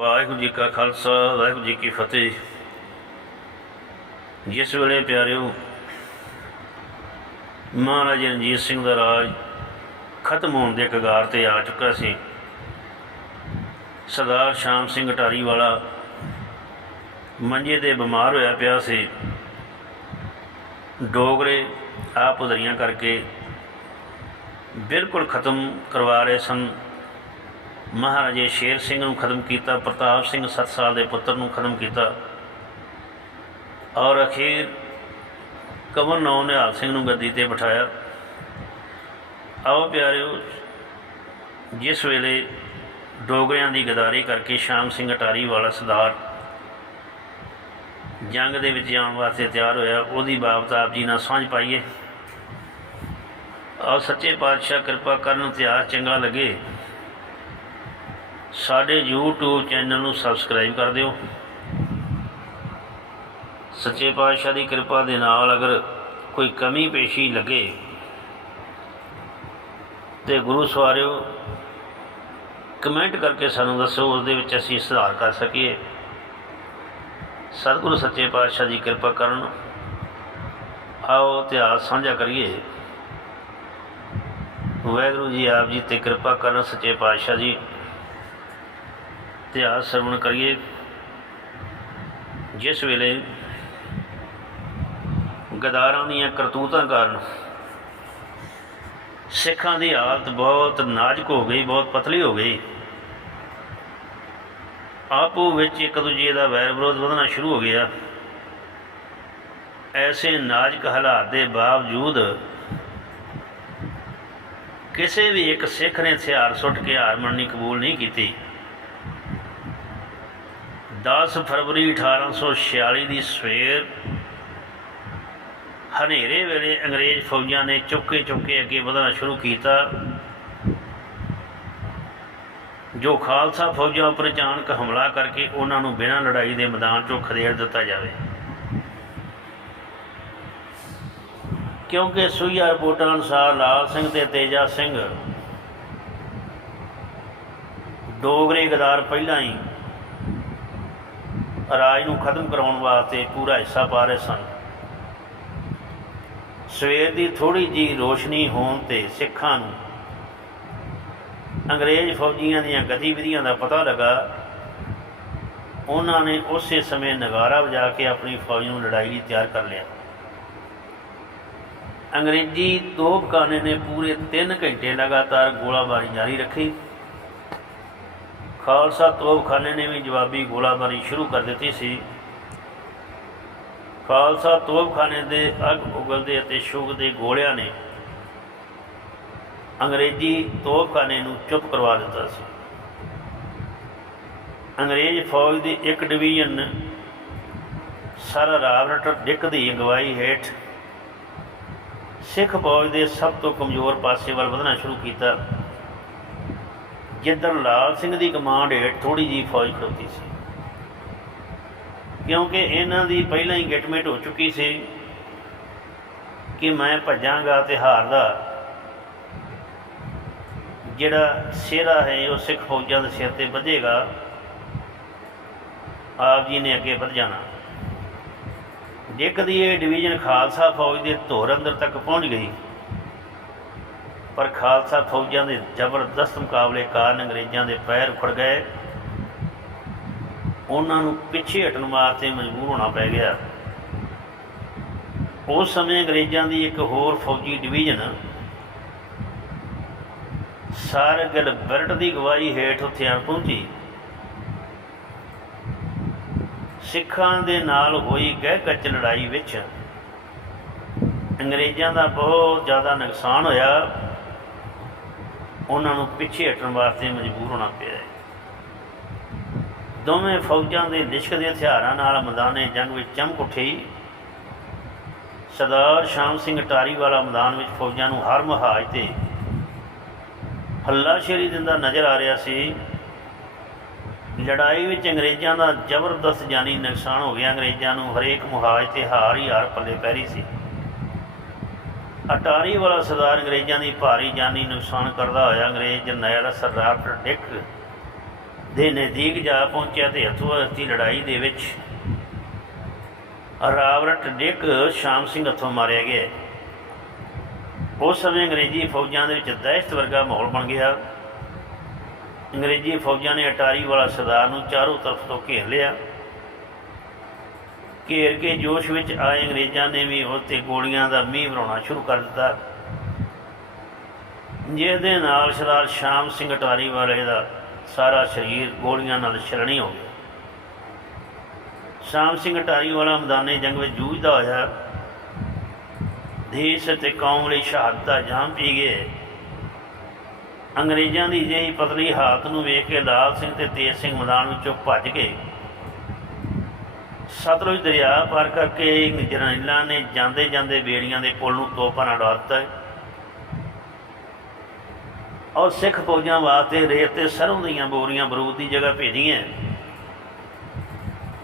ਵਾਹਿਗੁਰੂ ਜੀ ਕਾ ਖਾਲਸਾ, ਵਾਹਿਗੁਰੂ ਜੀ ਕੀ ਫਤਿਹ। ਜਿਸ ਵੇਲੇ ਪਿਆਰਿਓ, ਮਹਾਰਾਜ ਰਣਜੀਤ ਸਿੰਘ ਦਾ ਰਾਜ ਖਤਮ ਹੋਣ ਦੇ ਕਗਾਰ ਤੇ ਆ ਚੁੱਕਾ ਸੀ, ਸਰਦਾਰ ਸ਼ਾਮ ਸਿੰਘ ਅਟਾਰੀ ਵਾਲਾ ਮੰਜੇ ਤੇ ਬਿਮਾਰ ਹੋਇਆ ਪਿਆ ਸੀ, ਡੋਗਰੇ ਆਪ ਉਧਰੀਆਂ ਕਰਕੇ ਬਿਲਕੁਲ ਖਤਮ ਕਰਵਾ ਰਹੇ ਸਨ। ਮਹਾਰਾਜੇ ਸ਼ੇਰ ਸਿੰਘ ਨੂੰ ਖਤਮ ਕੀਤਾ, ਪ੍ਰਤਾਪ ਸਿੰਘ 7 ਸਾਲ ਦੇ ਪੁੱਤਰ ਨੂੰ ਖਤਮ ਕੀਤਾ। ਔਰ ਅਖੀਰ ਕਮਲ ਨੌ ਨਿਹਾਲ ਸਿੰਘ ਨੂੰ ਗੱਦੀ ਤੇ ਬਿਠਾਇਆ। ਆਓ ਪਿਆਰਿਓ, ਜਿਸ ਵੇਲੇ ਡੋਗਰਿਆਂ ਦੀ ਗਦਾਰੀ ਕਰਕੇ ਸ਼ਾਮ ਸਿੰਘ ਅਟਾਰੀ ਵਾਲਾ ਸਰਦਾਰ ਜੰਗ ਦੇ ਵਿੱਚ ਜਾਣ ਵਾਸਤੇ ਤਿਆਰ ਹੋਇਆ, ਉਹਦੀ ਬਾਬਤ ਆਪ ਜੀ ਨਾਲ ਸਾਂਝ ਪਾਈਏ। ਔਰ ਸੱਚੇ ਪਾਤਸ਼ਾਹ ਕਿਰਪਾ ਕਰਨ ਇਤਿਹਾਸ ਚੰਗਾ ਲੱਗੇ। ਸਾਡੇ YouTube ਚੈਨਲ ਨੂੰ ਸਬਸਕ੍ਰਾਈਬ ਕਰ ਦਿਓ। ਸੱਚੇ ਪਾਤਸ਼ਾਹ ਦੀ ਕਿਰਪਾ ਦੇ ਨਾਲ ਅਗਰ ਕੋਈ ਕਮੀ ਪੇਸ਼ੀ ਲੱਗੇ ਤੇ ਗੁਰੂ ਸਵਾਰਿਓ ਕਮੈਂਟ ਕਰਕੇ ਸਾਨੂੰ ਦੱਸੋ ਉਸ ਦੇ ਵਿੱਚ ਅਸੀਂ ਸੁਧਾਰ ਕਰ ਸਕੀਏ। ਸਤਿਗੁਰੂ ਸੱਚੇ ਪਾਤਸ਼ਾਹ ਦੀ ਕਿਰਪਾ ਕਰਨ। ਆਓ ਇਤਿਹਾਸ ਸਾਂਝਾ ਕਰੀਏ। ਵਾਹਿਗੁਰੂ ਜੀ ਆਪ ਜੀ ਤੇ ਕਿਰਪਾ ਕਰਨ ਸੱਚੇ ਪਾਤਸ਼ਾਹ ਜੀ। ਇਤਿਹਾਸ ਸਰਵਣ ਕਰੀਏ। ਜਿਸ ਵੇਲੇ ਗਦਾਰਾਂ ਦੀਆਂ ਕਰਤੂਤਾਂ ਕਾਰਨ ਸਿੱਖਾਂ ਦੀ ਹਾਲਤ ਬਹੁਤ ਨਾਜ਼ੁਕ ਹੋ ਗਈ, ਬਹੁਤ ਪਤਲੀ ਹੋ ਗਈ, ਆਪੋ ਵਿੱਚ ਇੱਕ ਦੂਜੇ ਦਾ ਵੈਰ ਵਿਰੋਧ ਵਧਣਾ ਸ਼ੁਰੂ ਹੋ ਗਿਆ। ਐਸੇ ਨਾਜ਼ੁਕ ਹਾਲਾਤ ਦੇ ਬਾਵਜੂਦ ਕਿਸੇ ਵੀ ਇੱਕ ਸਿੱਖ ਨੇ ਹਥਿਆਰ ਸੁੱਟ ਕੇ ਹਾਰ ਮੰਨਣੀ ਕਬੂਲ ਨਹੀਂ ਕੀਤੀ। 10 ਫਰਵਰੀ 1846 ਦੀ ਸਵੇਰ ਹਨੇਰੇ ਵੇਲੇ ਅੰਗਰੇਜ਼ ਫੌਜਾਂ ਨੇ ਚੁੱਕੇ ਚੁੱਕੇ ਅੱਗੇ ਵਧਣਾ ਸ਼ੁਰੂ ਕੀਤਾ। ਜੋ ਖਾਲਸਾ ਫੌਜਾਂ ਉੱਪਰ ਅਚਾਨਕ ਹਮਲਾ ਕਰਕੇ ਉਹਨਾਂ ਨੂੰ ਬਿਨਾਂ ਲੜਾਈ ਦੇ ਮੈਦਾਨ 'ਚੋਂ ਖਦੇੜ ਦਿੱਤਾ ਜਾਵੇ। ਕਿਉਂਕਿ ਸੂਈਆ ਰਿਪੋਰਟਾਂ ਅਨੁਸਾਰ ਲਾਲ ਸਿੰਘ ਤੇ ਤੇਜਾ ਸਿੰਘ ਡੋਗਰੇ ਗਦਾਰ ਪਹਿਲਾਂ ਹੀ ਰਾਜ ਨੂੰ ਖਤਮ ਕਰਾਉਣ ਵਾਸਤੇ ਪੂਰਾ ਹਿੱਸਾ ਪਾ ਰਹੇ ਸਨ। ਸਵੇਰ ਦੀ ਥੋੜੀ ਜੀ ਰੋਸ਼ਨੀ ਹੋਣ ਤੇ ਸਿੱਖਾਂ ਨੂੰ ਅੰਗਰੇਜ਼ ਫੌਜੀਆਂ ਦੀਆਂ ਗਤੀਵਿਧੀਆਂ ਦਾ ਪਤਾ ਲੱਗਾ। ਉਹਨਾਂ ਨੇ ਉਸੇ ਸਮੇਂ ਨਗਾਰਾ ਵਜਾ ਕੇ ਆਪਣੀ ਫੌਜ ਨੂੰ ਲੜਾਈ ਲਈ ਤਿਆਰ ਕਰ ਲਿਆ। ਅੰਗਰੇਜ਼ੀ ਤੋਪਖਾਨੇ ਨੇ ਪੂਰੇ 3 ਘੰਟੇ ਲਗਾਤਾਰ ਗੋਲਾਬਾਰੀ ਜਾਰੀ ਰੱਖੀ। ਖਾਲਸਾ ਤੋਪਖਾਨੇ ਨੇ ਵੀ ਜਵਾਬੀ ਗੋਲਾਬਾਰੀ ਸ਼ੁਰੂ ਕਰ ਦਿੱਤੀ ਸੀ। ਖਾਲਸਾ ਤੋਪਖਾਨੇ ਦੇ ਅੱਗ ਉਗਲਦੇ ਅਤੇ ਸੁਗ ਦੇ ਗੋਲਿਆਂ ਨੇ ਅੰਗਰੇਜ਼ੀ ਤੋਪਖਾਨੇ ਨੂੰ ਚੁੱਪ ਕਰਵਾ ਦਿੱਤਾ ਸੀ। ਅੰਗਰੇਜ਼ ਫੌਜ ਦੀ ਇੱਕ ਡਿਵੀਜ਼ਨ ਸਰ ਰਾਬਰਟ ਡਿਕ ਦੀ ਅਗਵਾਈ ਹੇਠ ਸਿੱਖ ਫੌਜ ਦੇ ਸਭ ਤੋਂ ਕਮਜ਼ੋਰ ਪਾਸੇ ਵੱਲ ਵਧਣਾ ਸ਼ੁਰੂ ਕੀਤਾ। ਜਿੱਧਰ ਲਾਲ ਸਿੰਘ ਦੀ ਕਮਾਂਡ ਹੇਠ ਥੋੜੀ ਜੀ ਫੌਜ ਖੜੋਤੀ ਸੀ। ਕਿਉਂਕਿ ਇਹਨਾਂ ਦੀ ਪਹਿਲਾਂ ਹੀ ਗੈਟਮੈਂਟ ਹੋ ਚੁੱਕੀ ਸੀ ਕਿ ਮੈਂ ਭੱਜਾਂਗਾ ਤੇ ਹਾਰ ਦਾ ਜਿਹੜਾ ਸਿਹਰਾ ਹੈ, ਉਹ ਸਿੱਖ ਫੌਜਾਂ ਦੇ ਸਿਰ ਤੇ ਵਧੇਗਾ। ਆਪ ਜੀ ਨੇ ਅੱਗੇ ਵਧ ਜਾਣਾ। ਡਿੱਕ ਦੀ ਇਹ ਡਿਵੀਜ਼ਨ ਖਾਲਸਾ ਫੌਜ ਦੇ ਧੁਰ ਅੰਦਰ ਤੱਕ ਪਹੁੰਚ ਗਈ। ਪਰ ਖਾਲਸਾ ਫੌਜਾਂ ਦੇ ਜ਼ਬਰਦਸਤ ਮੁਕਾਬਲੇ ਕਾਰਨ ਅੰਗਰੇਜ਼ਾਂ ਦੇ ਪੈਰ ਉਖੜ ਗਏ। ਉਹਨਾਂ ਨੂੰ ਪਿੱਛੇ ਹਟਣ ਵਾਸਤੇ ਮਜਬੂਰ ਹੋਣਾ ਪੈ ਗਿਆ। ਉਸ ਸਮੇਂ ਅੰਗਰੇਜ਼ਾਂ ਦੀ ਇੱਕ ਹੋਰ ਫੌਜੀ ਡਿਵੀਜ਼ਨ, ਸਾਰਗਲ ਬਰਟ ਦੀ ਗਵਾਹੀ ਹੇਠ ਉੱਥੇ ਆ ਪਹੁੰਚੀ। ਸਿੱਖਾਂ ਦੇ ਨਾਲ ਹੋਈ ਗਹਿ ਕੱਚ ਲੜਾਈ ਵਿੱਚ ਅੰਗਰੇਜ਼ਾਂ ਦਾ ਬਹੁਤ ਜ਼ਿਆਦਾ ਨੁਕਸਾਨ ਹੋਇਆ। ਉਹਨਾਂ ਨੂੰ ਪਿੱਛੇ ਹਟਣ ਵਾਸਤੇ ਮਜਬੂਰ ਹੋਣਾ ਪਿਆ ਦੋਵੇਂ ਫੌਜਾਂ ਦੇ ਲਿਸ਼ਕਦੇ ਹਥਿਆਰਾਂ ਨਾਲ ਮੈਦਾਨੇ ਜੰਗ ਵਿੱਚ ਚਮਕ ਉੱਠੀ। ਸਰਦਾਰ ਸ਼ਾਮ ਸਿੰਘ ਟਾਰੀ ਵਾਲਾ ਮੈਦਾਨ ਵਿੱਚ ਫੌਜਾਂ ਨੂੰ ਹਰ ਮਹਾਜ ਤੇ ਹੱਲਾ ਸ਼ੇਰੀ ਦਿੰਦਾ ਨਜ਼ਰ ਆ ਰਿਹਾ ਸੀ। ਲੜਾਈ ਵਿੱਚ ਅੰਗਰੇਜ਼ਾਂ ਦਾ ਜ਼ਬਰਦਸਤ ਜਾਨੀ ਨੁਕਸਾਨ ਹੋ ਗਿਆ। ਅੰਗਰੇਜ਼ਾਂ ਨੂੰ ਹਰੇਕ ਮੁਹਾਜ ਤੇ ਹਾਰ ਹੀ ਹਾਰ ਪੱਲੇ ਪੈ ਰਹੀ ਸੀ। ਅਟਾਰੀ ਵਾਲਾ ਸਰਦਾਰ ਅੰਗਰੇਜ਼ਾਂ ਦੀ ਭਾਰੀ ਜਾਨੀ ਨੁਕਸਾਨ ਕਰਦਾ ਹੋਇਆ ਅੰਗਰੇਜ਼ ਜਰਨੈਲ ਸਰਦਾਰ ਡਿਕ ਦੇ ਨਜ਼ਦੀਕ ਜਾ ਪਹੁੰਚਿਆ ਤੇ ਹੱਥੋਂ ਹੱਥੀ ਲੜਾਈ ਦੇ ਵਿੱਚ ਰਾਵਰਟ ਡਿਕ ਸ਼ਾਮ ਸਿੰਘ ਹੱਥੋਂ ਮਾਰਿਆ ਗਿਆ। ਉਸ ਸਮੇਂ ਅੰਗਰੇਜ਼ੀ ਫੌਜਾਂ ਦੇ ਵਿੱਚ ਦਹਿਸ਼ਤ ਵਰਗਾ ਮਾਹੌਲ ਬਣ ਗਿਆ। ਅੰਗਰੇਜ਼ੀ ਫੌਜਾਂ ਨੇ ਅਟਾਰੀ ਵਾਲਾ ਸਰਦਾਰ ਨੂੰ ਚਾਰੋਂ ਤਰਫ ਤੋਂ ਘੇਰ ਲਿਆ। ਘੇਰ ਕੇ ਜੋਸ਼ ਵਿੱਚ ਆਏ ਅੰਗਰੇਜ਼ਾਂ ਨੇ ਵੀ ਉਸ ਤੇ ਗੋਲੀਆਂ ਦਾ ਮੀਂਹ ਵਰਾਉਣਾ ਸ਼ੁਰੂ ਕਰ ਦਿੱਤਾ। ਜਿਸ ਦੇ ਨਾਲ ਸਰਦਾਰ ਸ਼ਾਮ ਸਿੰਘ ਅਟਾਰੀ ਵਾਲੇ ਦਾ ਸਾਰਾ ਸਰੀਰ ਗੋਲੀਆਂ ਨਾਲ ਛਲਣੀ ਹੋ ਗਿਆ। ਸ਼ਾਮ ਸਿੰਘ ਅਟਾਰੀ ਵਾਲਾ ਮੈਦਾਨੇ ਜੰਗ ਵਿੱਚ ਜੂਝਦਾ ਹੋਇਆ, ਦੇਸ਼ ਅਤੇ ਕੌਮ ਲਈ ਸ਼ਹਾਦਤ ਦਾ ਜਾਮ ਪੀ ਗਏ ਅੰਗਰੇਜ਼ਾਂ ਦੀ ਜਿਹੀ ਪਤਲੀ ਹਾਲਤ ਨੂੰ ਵੇਖ ਕੇ ਲਾਲ ਸਿੰਘ ਤੇ ਤੇਜ ਸਿੰਘ ਮੈਦਾਨ ਵਿੱਚੋਂ ਭੱਜ ਗਏ। ਸਤਲੁਜ ਦਰਿਆ ਪਾਰ ਕਰਕੇ ਜਰਨੈਲਾਂ ਨੇ ਜਾਂਦੇ ਜਾਂਦੇ ਬੇੜੀਆਂ ਦੇ ਪੁਲ ਨੂੰ ਤੋਪਾਂ ਨਾਲ ਉਡਾ ਦਿੱਤਾ ਔਰ ਸਿੱਖ ਫੌਜਾਂ ਵਾਸਤੇ ਰੇਤ ਤੇ ਸਰੋਂ ਦੀਆਂ ਬੋਰੀਆਂ ਬਰੂਦ ਦੀ ਜਗ੍ਹਾ ਭੇਜੀਆਂ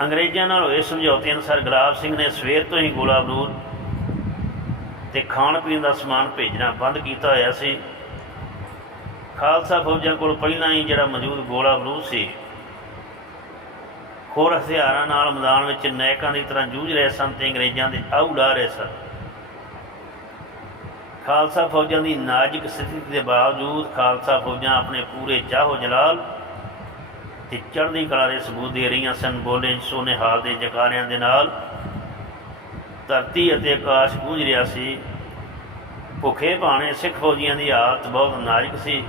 ਅੰਗਰੇਜ਼ਾਂ ਨਾਲ ਹੋਏ ਸਮਝੌਤੇ ਅਨੁਸਾਰ ਗੁਲਾਬ ਸਿੰਘ ਨੇ ਸਵੇਰ ਤੋਂ ਹੀ ਗੋਲਾ ਬਰੂਦ ਤੇ ਖਾਣ ਪੀਣ ਦਾ ਸਮਾਨ ਭੇਜਣਾ ਬੰਦ ਕੀਤਾ ਹੋਇਆ ਸੀ। ਖਾਲਸਾ ਫੌਜਾਂ ਕੋਲ ਪਹਿਲਾਂ ਹੀ ਜਿਹੜਾ ਮੌਜੂਦ ਗੋਲਾ ਬਰੂਦ ਸੀ ਹੋਰ ਹਥਿਆਰਾਂ ਨਾਲ ਮੈਦਾਨ ਵਿੱਚ ਨਾਇਕਾਂ ਦੀ ਤਰ੍ਹਾਂ ਜੂਝ ਰਹੇ ਸਨ ਤੇ ਅੰਗਰੇਜ਼ਾਂ ਦੇ ਆਉ ਉਡਾ ਰਹੇ ਸਨ। ਖਾਲਸਾ ਫੌਜਾਂ ਦੀ ਨਾਜ਼ੁਕ ਸਥਿਤੀ ਦੇ ਬਾਵਜੂਦ ਖਾਲਸਾ ਫੌਜਾਂ ਆਪਣੇ ਪੂਰੇ ਚਾਹੋ ਜਲਾਲ ਤੇ ਚੜ੍ਹਦੀ ਕਲਾ ਦੇ ਸਬੂਤ ਦੇ ਰਹੀਆਂ ਸਨ। ਬੋਲੇ ਸੋਨੇ ਹਾਲ ਦੇ ਜਕਾਰਿਆਂ ਦੇ ਨਾਲ ਧਰਤੀ ਅਤੇ ਆਕਾਸ਼ ਗੂੰਜ ਰਿਹਾ ਸੀ। ਭੁੱਖੇ ਭਾਣੇ ਸਿੱਖ ਫੌਜੀਆਂ ਦੀ ਹਾਲਤ ਬਹੁਤ ਨਾਜ਼ੁਕ ਸੀ।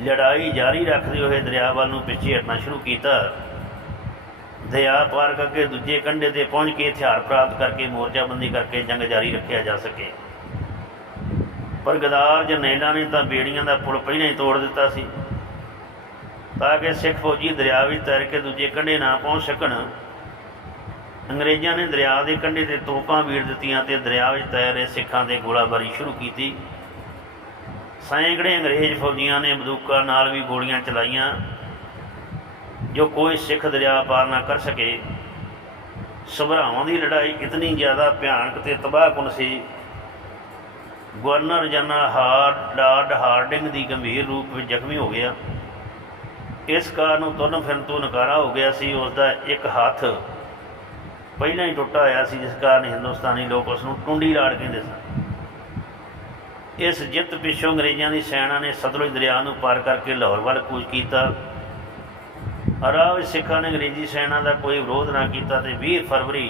ਲੜਾਈ ਜਾਰੀ ਰੱਖਦੇ ਹੋਏ ਦਰਿਆ ਵੱਲ ਨੂੰ ਪਿੱਛੇ ਹਟਣਾ ਸ਼ੁਰੂ ਕੀਤਾ। ਦਰਿਆ ਪਾਰ ਕਰਕੇ ਦੂਜੇ ਕੰਢੇ ਤੇ ਪਹੁੰਚ ਕੇ ਹਥਿਆਰ ਪ੍ਰਾਪਤ ਕਰਕੇ ਮੋਰਚਾਬੰਦੀ ਕਰਕੇ ਜੰਗ ਜਾਰੀ ਰੱਖਿਆ ਜਾ ਸਕੇ। ਪਰ ਗਦਾਰ ਜਰਨੈਲਾਂ ਨੇ ਤਾਂ ਬੇੜੀਆਂ ਦਾ ਪੁਲ ਪਹਿਲਾਂ ਹੀ ਤੋੜ ਦਿੱਤਾ ਸੀ। ਤਾਂ ਕਿ ਸਿੱਖ ਫੌਜੀ ਦਰਿਆ ਵਿੱਚ ਤੈਰ ਕੇ ਦੂਜੇ ਕੰਢੇ ਨਾ ਪਹੁੰਚ ਸਕਣ। ਅੰਗਰੇਜ਼ਾਂ ਨੇ ਦਰਿਆ ਦੇ ਕੰਢੇ ਤੇ ਤੋਪਾਂ ਵੀੜ ਦਿੱਤੀਆਂ ਤੇ ਦਰਿਆ ਵਿੱਚ ਤੈਰ ਰਹੇ ਸਿੱਖਾਂ ਤੇ ਗੋਲਾਬਾਰੀ ਸ਼ੁਰੂ ਕੀਤੀ। ਸੈਂਕੜੇ ਅੰਗਰੇਜ਼ ਫੌਜੀਆਂ ਨੇ ਬੰਦੂਕਾਂ ਨਾਲ ਵੀ ਗੋਲੀਆਂ ਚਲਾਈਆਂ। ਜੋ ਕੋਈ ਸਿੱਖ ਦਰਿਆ ਪਾਰ ਨਾ ਕਰ ਸਕੇ, ਸਭਰਾਵਾਂ ਦੀ ਲੜਾਈ ਇਤਨੀ ਜ਼ਿਆਦਾ ਭਿਆਨਕ ਤੇ ਤਬਾਹਕੁਨ ਸੀ। Governor general hard lord Hardinge ਦੀ ਗੰਭੀਰ ਰੂਪ ਵਿੱਚ ਜ਼ਖਮੀ ਹੋ ਗਿਆ। ਇਸ ਕਾਰ ਨੂੰ ਤੁਰਨ ਫਿਰਨ ਤੋਂ ਨਕਾਰਾ ਹੋ ਗਿਆ ਸੀ। ਉਸ ਦਾ ਇੱਕ ਹੱਥ ਪਹਿਲਾਂ ਹੀ ਟੁੱਟਾ ਹੋਇਆ ਸੀ, ਜਿਸ ਕਾਰਨ ਹਿੰਦੁਸਤਾਨੀ ਲੋਕ ਉਸ ਨੂੰ ਟੁੰਡੀ ਲਾੜ ਕਹਿੰਦੇ ਸਨ। ਇਸ ਜਿੱਤ ਪਿੱਛੋਂ ਅੰਗਰੇਜ਼ਾਂ ਦੀ ਸੈਨਾ ਨੇ ਸਤਲੁਜ ਦਰਿਆ ਨੂੰ ਪਾਰ ਕਰਕੇ ਲਾਹੌਰ ਵੱਲ ਕੂਚ ਕੀਤਾ। ਅਰਾਬ ਵਿੱਚ ਸਿੱਖਾਂ ਨੇ ਅੰਗਰੇਜ਼ੀ ਸੈਨਾ ਦਾ ਕੋਈ ਵਿਰੋਧ ਨਾ ਕੀਤਾ ਤੇ 20 ਫਰਵਰੀ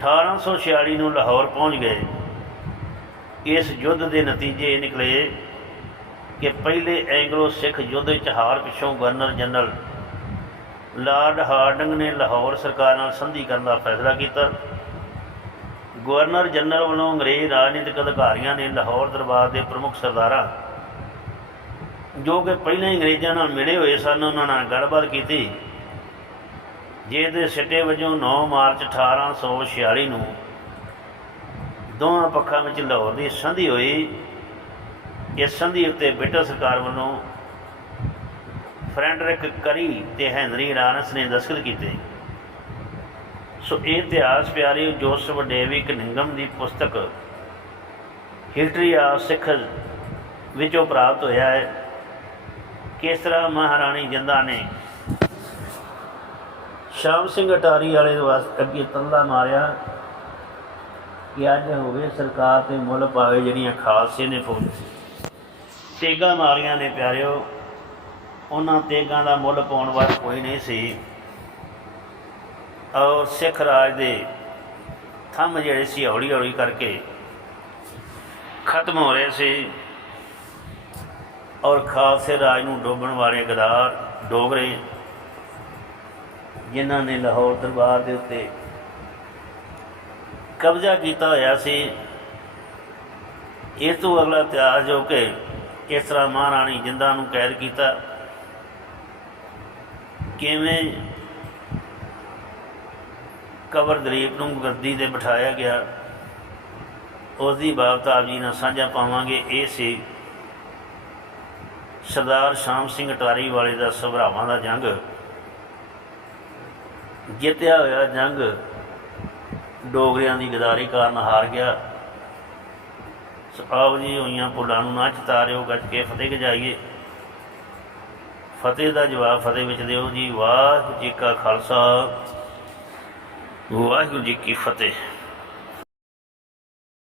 1846 ਨੂੰ ਲਾਹੌਰ ਪਹੁੰਚ ਗਏ। ਇਸ ਯੁੱਧ ਦੇ ਨਤੀਜੇ ਇਹ ਨਿਕਲੇ ਕਿ ਪਹਿਲੇ ਐਂਗਲੋ ਸਿੱਖ ਯੁੱਧ ਵਿੱਚ ਹਾਰ ਪਿੱਛੋਂ ਗਵਰਨਰ ਜਨਰਲ ਲਾਰਡ ਹਾਰਡਿੰਗ ਨੇ ਲਾਹੌਰ ਸਰਕਾਰ ਨਾਲ ਸੰਧੀ ਕਰਨ ਦਾ ਫੈਸਲਾ ਕੀਤਾ। ਗਵਰਨਰ ਜਨਰਲ ਵੱਲੋਂ ਅੰਗਰੇਜ਼ ਰਾਜਨੀਤਿਕ ਅਧਿਕਾਰੀਆਂ ਨੇ ਲਾਹੌਰ ਦਰਬਾਰ ਦੇ ਪ੍ਰਮੁੱਖ ਸਰਦਾਰਾਂ ਜੋ ਕਿ ਪਹਿਲਾਂ ਹੀ ਅੰਗਰੇਜ਼ਾਂ ਨਾਲ ਮਿਲੇ ਹੋਏ ਸਨ, ਉਹਨਾਂ ਨਾਲ ਗੱਲਬਾਤ ਕੀਤੀ। ਜਿਹਦੇ ਸਿੱਟੇ ਵਜੋਂ 9 ਮਾਰਚ 1846 ਨੂੰ ਦੋਵਾਂ ਪੱਖਾਂ ਵਿੱਚ ਲਾਹੌਰ ਦੀ ਸੰਧੀ ਹੋਈ। ਇਸ ਸੰਧੀ ਉੱਤੇ ਬ੍ਰਿਟਿਸ਼ ਸਰਕਾਰ ਵੱਲੋਂ ਫਰੈਂਡਰਿਕ ਕਰੀ ਤੇ ਹੈਨਰੀ ਲਾਰੈਂਸ ਨੇ ਦਸਤਖਤ ਕੀਤੇ। ਸੋ ਇਹ ਇਤਿਹਾਸ ਪਿਆਰੀ ਜੋਸਫ ਡੇਵਿਕ ਨਿੰਗਮ ਦੀ ਪੁਸਤਕ ਹਿਸਟਰੀ ਆਫ ਸਿੱਖ ਵਿੱਚੋਂ ਪ੍ਰਾਪਤ ਹੋਇਆ ਹੈ। ਕਿਸ ਤਰ੍ਹਾਂ ਮਹਾਰਾਣੀ ਜਿੰਦਾ ਨੇ। ਸ਼ਾਮ ਸਿੰਘ ਅਟਾਰੀ ਵਾਲੇ ਦੇ ਵਾਸਤੇ ਅੱਗੇ ਤੰਦਾ ਮਾਰਿਆ ਕਿ ਅੱਜ ਹੋਵੇ ਸਰਕਾਰ ਤੇ ਮੁੱਲ ਪਾਵੇ ਜਿਹੜੀਆਂ ਖਾਲਸੇ ਨੇ ਫੌਜ ਤੇਗਾ ਮਾਰੀਆਂ ਨੇ ਪਿਆਰਿਓ, ਉਹਨਾਂ ਤੇਗਾਂ ਦਾ ਮੁੱਲ ਪਾਉਣ ਵਾਲਾ ਕੋਈ ਨਹੀਂ ਸੀ। ਔਰ ਸਿੱਖ ਰਾਜ ਦੇ ਥੰਮ ਜਿਹੜੇ ਸੀ ਹੌਲੀ ਹੌਲੀ ਕਰਕੇ ਖਤਮ ਹੋ ਰਹੇ ਸੀ। ਔਰ ਖਾਲਸੇ ਰਾਜ ਨੂੰ ਡੋਬਣ ਵਾਲੇ ਗਦਾਰ ਡੋਗਰੇ ਜਿਨ੍ਹਾਂ ਨੇ ਲਾਹੌਰ ਦਰਬਾਰ ਦੇ ਉੱਤੇ ਕਬਜ਼ਾ ਕੀਤਾ ਹੋਇਆ ਸੀ, ਇਸ ਤੋਂ ਅਗਲਾ ਇਤਿਹਾਸ ਜੋ ਕਿ ਕਿਸ ਤਰ੍ਹਾਂ ਮਹਾਰਾਣੀ ਜਿੰਦਾ ਨੂੰ ਕੈਦ ਕੀਤਾ, ਕਿਵੇਂ ਕਬਰ ਦਰੀਪ ਨੂੰ ਗੱਦੀ ਤੇ ਬਿਠਾਇਆ ਗਿਆ, ਉਸ ਦੀ ਬਾਬਤ ਆਪ ਜੀ ਨਾਲ ਸਾਂਝਾ ਪਾਵਾਂਗੇ, ਇਹ ਸੀ ਸਰਦਾਰ ਸ਼ਾਮ ਸਿੰਘ ਅਟਾਰੀ ਵਾਲੇ ਦਾ ਸਭਰਾਵਾਂ ਦਾ ਜੰਗ। ਜਿੱਤਿਆ ਹੋਇਆ ਜੰਗ ਡੋਗਰਿਆਂ ਦੀ ਗਦਾਰੀ ਕਾਰਨ ਹਾਰ ਗਿਆ। ਆਪ ਜੀ ਹੋਈਆਂ ਪੁੱਲਾਂ ਨੂੰ ਨਾ ਚਿਤਾਰਿਓ, ਗੱਜ ਕੇ ਫਤਿਹ ਗਜਾਈਏ। ਫਤਿਹ ਦਾ ਜਵਾਬ ਫਤਿਹ ਵਿੱਚ ਦਿਓ ਜੀ। ਵਾਹਿਗੁਰੂ ਜੀ ਕਾ ਖਾਲਸਾ, ਵਾਹਿਗੁਰੂ ਜੀ ਕੀ ਫਤਿਹ।